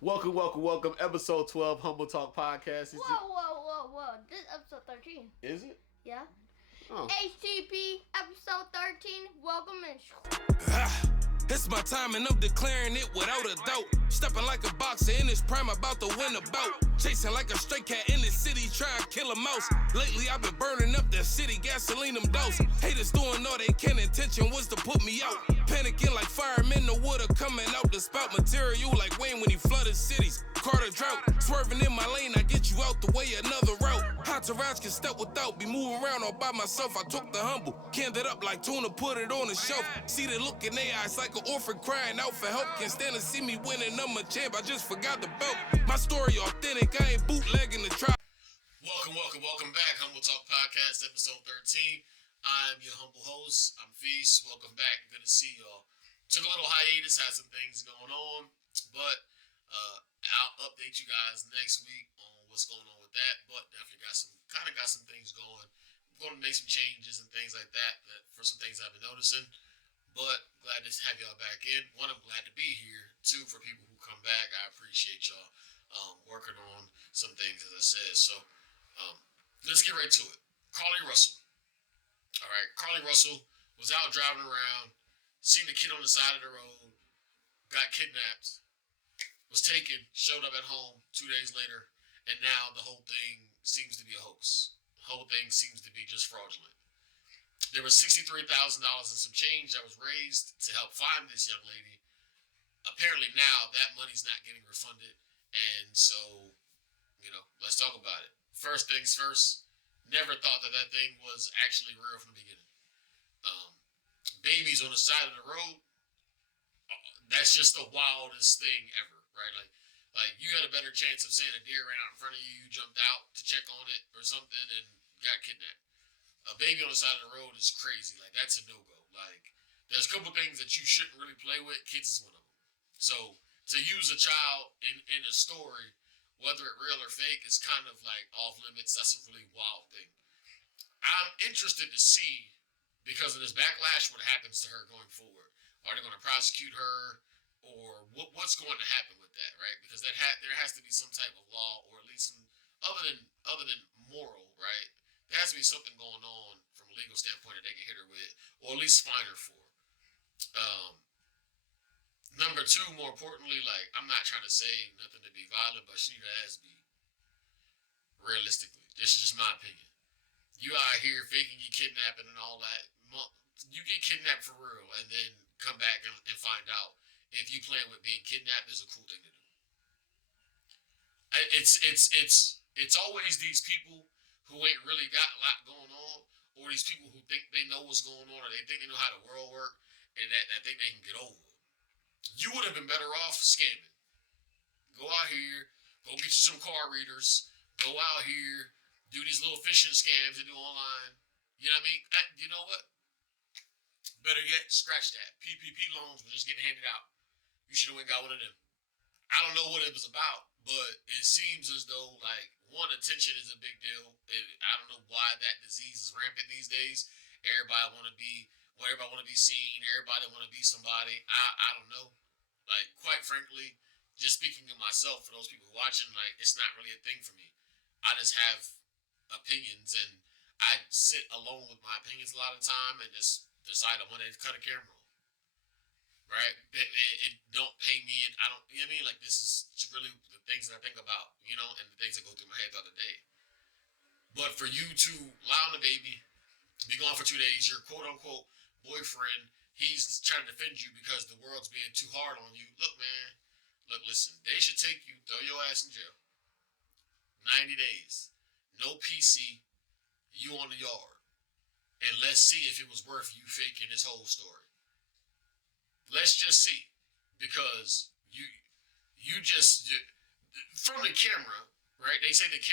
Welcome. Episode 12, Humbletalk Podcast. Whoa. This is episode 13. Is it? Yeah. Oh. HTP episode 13. Welcome and It's my time and I'm declaring it without a doubt. Stepping like a boxer in his prime, about to win a bout. Chasing like a stray cat in the city, trying to kill a mouse. Lately I've been burning up the city, gasoline them dose. Haters doing all they can, intention was to put me out. Panicking like firemen, the water coming out the spout. Material like Wayne when he flooded cities. Carter drought, swerving in my lane, I get you out the way, another route. Entourage can step without, be moving around all by myself. I took the humble, canned it up like tuna, put it on the shelf. See the look in their eyes like an orphan crying out for help. Can't stand to see me winning, I'm a champ, I just forgot the belt. My story authentic, I ain't bootlegging the trial. Welcome back. Humble Talk Podcast, episode 13. I'm your humble host. I'm Feast. Welcome back. Good to see y'all. Took a little hiatus, had some things going on, but I'll update you guys next week on what's going on with that. But definitely got some things going. I'm going to make some changes and things like that for some things I've been noticing. But glad to have y'all back in. One, I'm glad to be here. Two, for people who come back, I appreciate y'all working on some things, as I said. So let's get right to it. Carlee Russell. All right, Carlee Russell was out driving around, seen the kid on the side of the road, got kidnapped, was taken, showed up at home 2 days later, and now the whole thing seems to be a hoax. The whole thing seems to be just fraudulent. There was $63,000 and some change that was raised to help find this young lady. Apparently now that money's not getting refunded, and so, let's talk about it. First things first, never thought that thing was actually real from the beginning. Babies on the side of the road, that's just the wildest thing ever, right? Like you had a better chance of saying a deer ran out in front of you, you jumped out to check on it or something, and got kidnapped. A baby on the side of the road is crazy. Like, that's a no-go. Like, there's a couple things that you shouldn't really play with. Kids is one of them. So, to use a child in a story, whether it real or fake, is kind of like off limits. That's a really wild thing. I'm interested to see, because of this backlash, what happens to her going forward. Are they going to prosecute her, or what's going to happen with that, right? Because there has to be some type of law, or at least some other than moral, right? There has to be something going on from a legal standpoint that they can hit her with, or at least fine her for. Number two, more importantly, like, I'm not trying to say nothing to be violent, but she needs her ass beat. Realistically, this is just my opinion. You out here faking you kidnapping and all that. You get kidnapped for real, and then come back and find out if you plan with being kidnapped is a cool thing to do. It's always these people who ain't really got a lot going on, or these people who think they know what's going on, or they think they know how the world works, and that think they can get over it. You would have been better off scamming. Go out here, go get you some card readers, go out here, do these little phishing scams they do online. You know what I mean? You know what? Better yet, scratch that. PPP loans were just getting handed out. You should have went and got one of them. I don't know what it was about, but it seems as though, like, one, attention is a big deal. I don't know why that disease is rampant these days. Everybody want to be seen. Everybody want to be somebody. I don't know. Like, quite frankly, just speaking to myself, for those people watching, like, it's not really a thing for me. I just have opinions, and I sit alone with my opinions a lot of the time and just decide I want to cut a camera on. Right? It don't pay me. I don't, you know what I mean? Like, this is really the things that I think about, and the things that go through my head the other day. But for you to lie on the baby, be gone for 2 days, your quote-unquote boyfriend, he's trying to defend you because the world's being too hard on you. Look, man. Listen. They should take you, throw your ass in jail. 90 days. No PC. You on the yard. And let's see if it was worth you faking this whole story. Let's just see, because you from the camera, right? They say they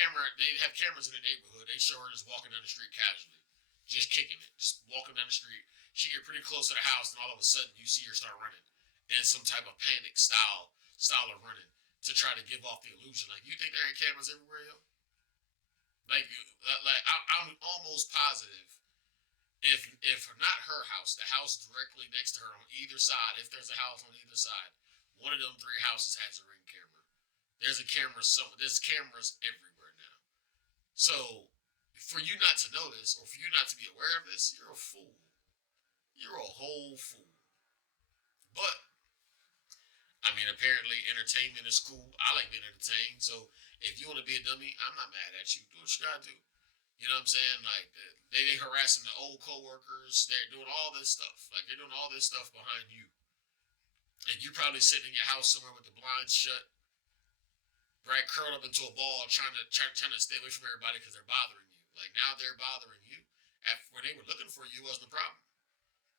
have cameras in the neighborhood. They show her just walking down the street casually, just kicking it, just walking down the street. She get pretty close to the house, and all of a sudden you see her start running, and some type of panic style of running to try to give off the illusion. Like, you think there ain't cameras everywhere, yo? Like I'm almost positive. If not her house, the house directly next to her on either side, if there's a house on either side, one of them three houses has a ring camera. There's a camera somewhere. There's cameras everywhere now. So, for you not to notice, or for you not to be aware of this, you're a fool. You're a whole fool. But, I mean, apparently entertainment is cool. I like being entertained. So, if you want to be a dummy, I'm not mad at you. Do what you gotta do. You know what I'm saying? Like, they harassing the old coworkers. They're doing all this stuff. Like, they're doing all this stuff behind you. And you're probably sitting in your house somewhere with the blinds shut, right, curled up into a ball, trying to stay away from everybody because they're bothering you. Like, now they're bothering you. When they were looking for you, wasn't the problem.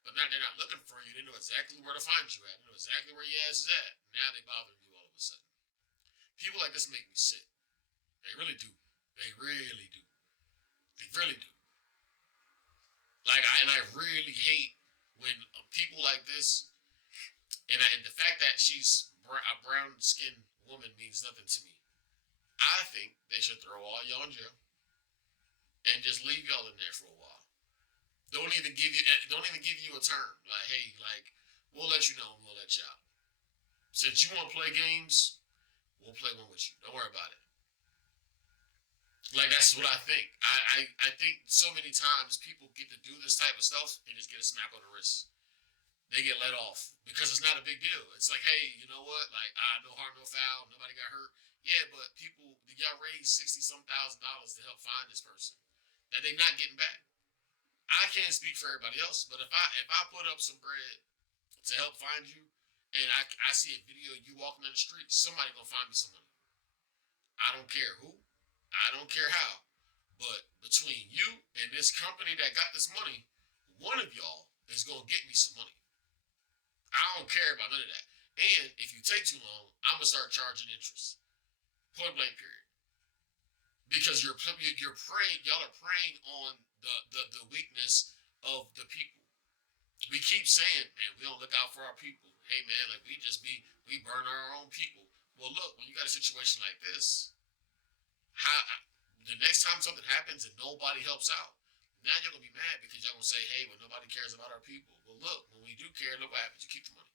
But now they're not looking for you. They know exactly where to find you at. They know exactly where your ass is at. Now they bothering you all of a sudden. People like this make me sick. They really do. They really do. They really do. Like, I really hate when people like this, and the fact that she's a brown-skinned woman means nothing to me. I think they should throw all y'all in jail and just leave y'all in there for a while. Don't even give you a term. Like, hey, like, we'll let you know and we'll let you out. Since you want to play games, we'll play one with you. Don't worry about it. Like, that's what I think. I think so many times people get to do this type of stuff and just get a smack on the wrist. They get let off because it's not a big deal. It's like, hey, you know what? Like, no harm, no foul. Nobody got hurt. Yeah, but y'all raised $60-some thousand to help find this person that they're not getting back. I can't speak for everybody else, but if I put up some bread to help find you, and I see a video of you walking down the street, somebody gonna find me some money. I don't care who. I don't care how, but between you and this company that got this money, one of y'all is going to get me some money. I don't care about none of that. And if you take too long, I'm going to start charging interest. Point blank period. Because y'all are preying on the weakness of the people. We keep saying, man, we don't look out for our people. Hey, man, like we burn our own people. Well, look, when you got a situation like this, the next time something happens and nobody helps out, now you're gonna be mad because y'all gonna say, hey, well, nobody cares about our people. Well, look, when we do care, look what happens. You keep the money.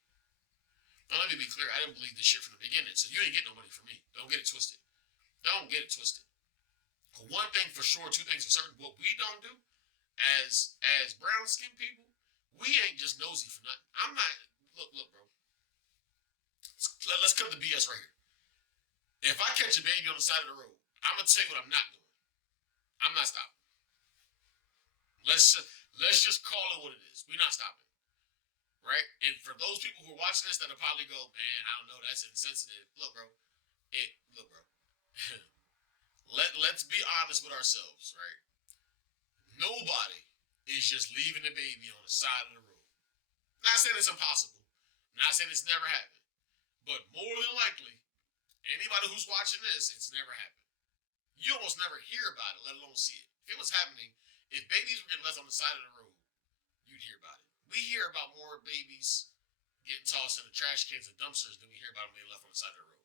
Now, let me be clear. I didn't believe this shit from the beginning, so you ain't getting no money from me. Don't get it twisted. Don't get it twisted. One thing for sure, two things for certain. What we don't do as brown skinned people, we ain't just nosy for nothing. I'm not. Look, bro. Let's cut the BS right here. If I catch a baby on the side of the road, I'm gonna tell you what I'm not doing. I'm not stopping. Let's just call it what it is. We're not stopping, right? And for those people who are watching this, that'll probably go, "Man, I don't know, that's insensitive." Look, bro. Let's be honest with ourselves, right? Nobody is just leaving the baby on the side of the road. Not saying it's impossible. Not saying it's never happened. But more than likely, anybody who's watching this, it's never happened. You almost never hear about it, let alone see it. If it was happening, if babies were getting left on the side of the road, you'd hear about it. We hear about more babies getting tossed in the trash cans and dumpsters than we hear about them being left on the side of the road.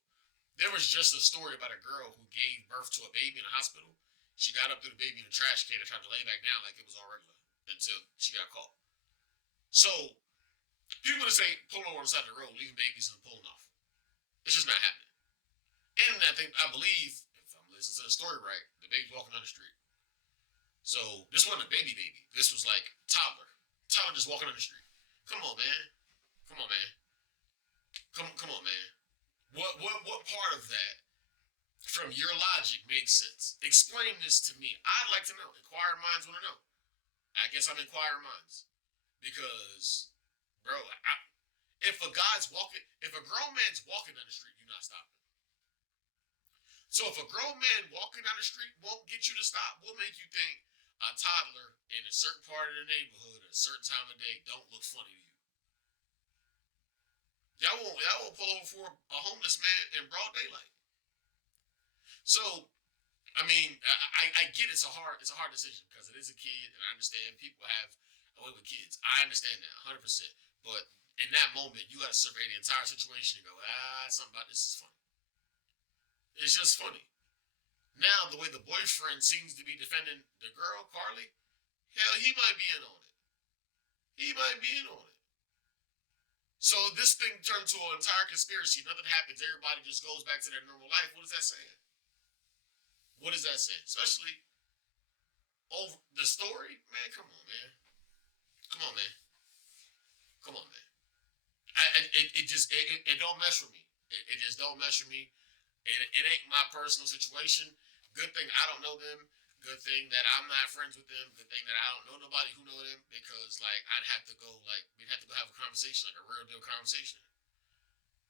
There was just a story about a girl who gave birth to a baby in a hospital. She got up to the baby in the trash can and tried to lay back down like it was all regular until she got caught. So, people just ain't pulling over on the side of the road, leaving babies and pulling off. It's just not happening. And I believe, listen to the story right, the baby's walking down the street. So this wasn't a baby. This was like toddler. Toddler just walking down the street. Come on, man. Come on, man. What part of that, from your logic, makes sense? Explain this to me. I'd like to know. Inquiring minds want to know. I guess I'm inquiring minds. Because, bro, if a grown man's walking down the street, you're not stopping. So if a grown man walking down the street won't get you to stop, will make you think a toddler in a certain part of the neighborhood at a certain time of day don't look funny to you. Y'all won't pull over for a homeless man in broad daylight. So, I mean, I get it's a hard decision because it is a kid, and I understand people have a way with kids. I understand that 100%. But in that moment, you got to survey the entire situation and go, something about this is funny. It's just funny. Now, the way the boyfriend seems to be defending the girl, Carlee, hell, he might be in on it. So this thing turned to an entire conspiracy. Nothing happens. Everybody just goes back to their normal life. What is that saying? What is that saying? Especially over the story, man. Come on, man. Come on, man. Come on, man. It don't mess with me. It just don't mess with me. It ain't my personal situation. Good thing I don't know them. Good thing that I'm not friends with them. Good thing that I don't know nobody who know them, because like I'd have to go, like we'd have to go have a conversation, like a real deal conversation.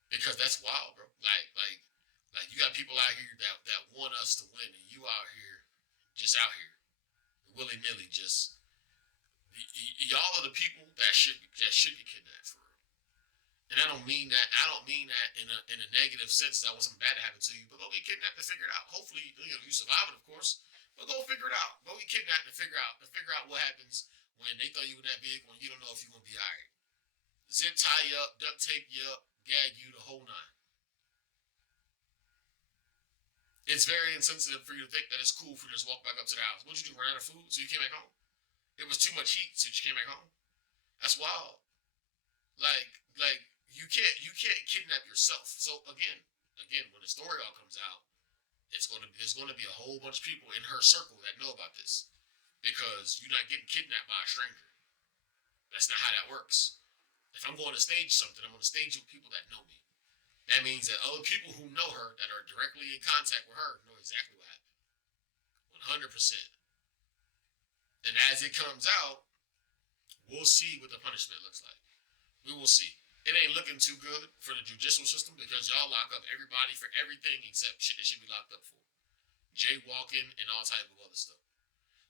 Because that's wild, bro. Like you got people out here that want us to win, and you out here, just out here, willy nilly, just y'all are the people that should get kidnapped for real. And I don't mean that. I don't mean that in a negative sense. That was something bad to happen to you, but go get kidnapped and figure it out. Hopefully, you survive it, of course. But go figure it out. Go get kidnapped and figure out what happens when they throw you in that vehicle and you don't know if you're gonna be alright. Zip tie you up, duct tape you up, gag you, the whole nine. It's very insensitive for you to think that it's cool for you to just walk back up to the house. What'd you do? Run out of food, so you came back home? It was too much heat, so you came back home. That's wild. Like you can't kidnap yourself. So again, when the story all comes out, there's gonna be a whole bunch of people in her circle that know about this, because you're not getting kidnapped by a stranger. That's not how that works. If I'm going to stage something, I'm going to stage with people that know me. That means that other people who know her, that are directly in contact with her, know exactly what happened. 100%. And as it comes out, we'll see what the punishment looks like. We will see. It ain't looking too good for the judicial system, because y'all lock up everybody for everything except shit they should be locked up for. Jaywalking and all type of other stuff.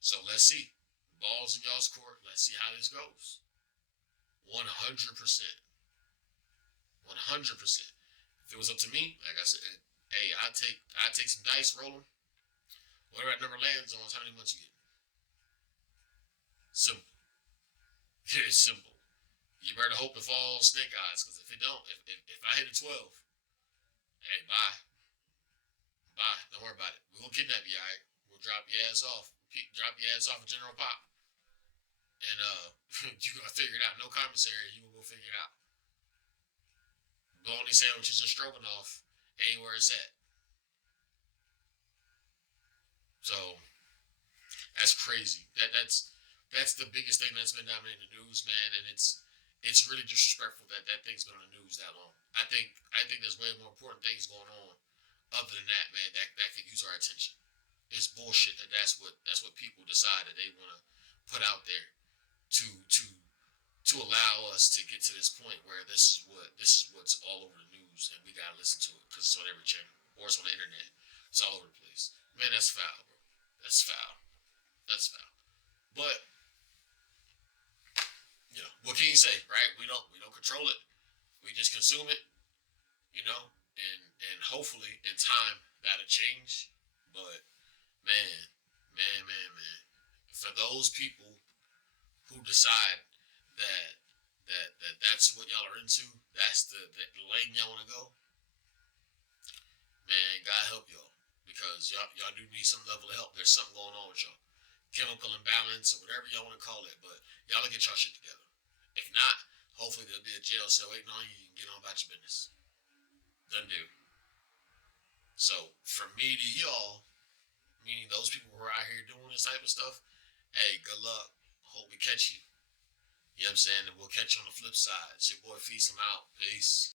So let's see. Balls in y'all's court. Let's see how this goes. 100%. 100%. If it was up to me, like I said, hey, I'd take some dice, roll them. Whatever that number lands on, how many months you get. Simple. It's simple. You better hope it falls on snake eyes, because if it don't, if I hit a 12, hey, bye. Bye. Don't worry about it. We'll kidnap you, alright? We'll drop your ass off. Drop your ass off at General Pop. And you gotta figure it out. No commissary, you will go figure it out. Bologna sandwiches and stroganoff ain't where it's at. So that's crazy. That's the biggest thing that's been dominating the news, man, and it's really disrespectful that that thing's been on the news that long. I think there's way more important things going on other than that, man. That could use our attention. It's bullshit that's what people decide that they want to put out there to allow us to get to this point where this is what's all over the news, and we gotta listen to it because it's on every channel or it's on the internet. It's all over the place. Man, that's foul, bro. That's foul. That's foul. But what can you say, right? We don't control it. We just consume it, and hopefully in time that'll change. But man, for those people who decide that that's what y'all are into, that's the lane y'all want to go, man, God help y'all, because y'all do need some level of help. There's something going on with y'all, chemical imbalance or whatever y'all want to call it, but y'all will get y'all shit together. If not, hopefully there'll be a jail cell waiting on you. You can get on about your business. Done do. So from me to y'all, meaning those people who are out here doing this type of stuff, hey, good luck. Hope we catch you. You know what I'm saying? And we'll catch you on the flip side. It's your boy Feast. I'm out. Peace.